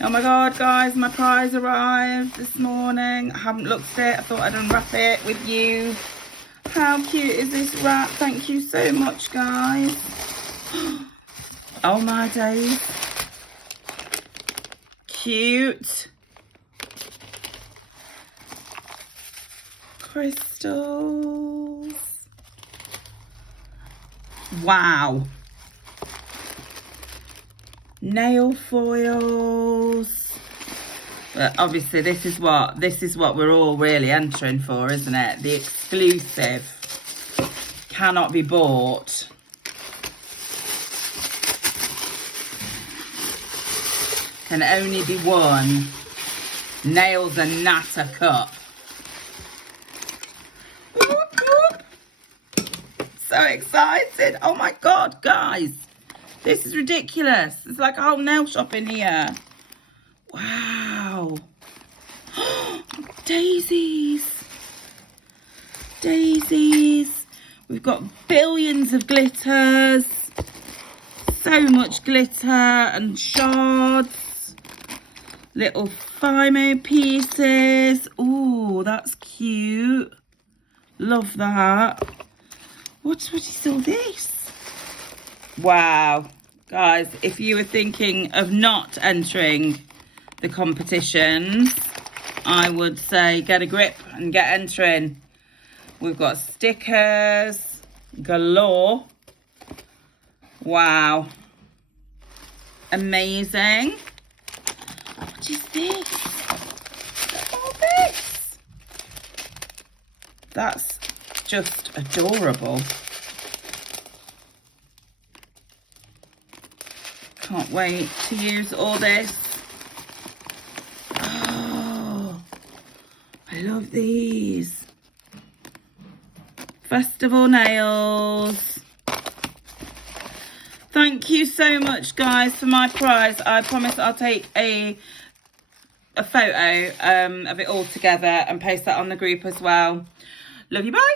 Oh my god, guys, my prize arrived this morning. I haven't looked at it. I thought I'd unwrap it with you. How cute is this wrap? Thank you so much, guys. Oh my days. Cute. Crystals. Wow. Nail foils. But obviously this is what we're all really entering for, isn't it? The exclusive. Cannot be bought. Can only be won. Nails and Natter cup. Whoop, whoop. So excited. Oh my god, guys. This is ridiculous. It's like a whole nail shop in here. Wow. Daisies. Daisies. We've got billions of glitters. So much glitter and shards. Little Fimo pieces. Ooh, that's cute. Love that. What is all this? Wow. Guys, if you were thinking of not entering the competitions, I would say get a grip and get entering. We've got stickers galore. Wow. Amazing. What is this? Look at all this. That's just adorable. Can't wait to use all this. Oh, I love these. Festival nails. Thank you so much, guys, for my prize. I promise I'll take a photo of it all together and post that on the group as well. Love you, bye.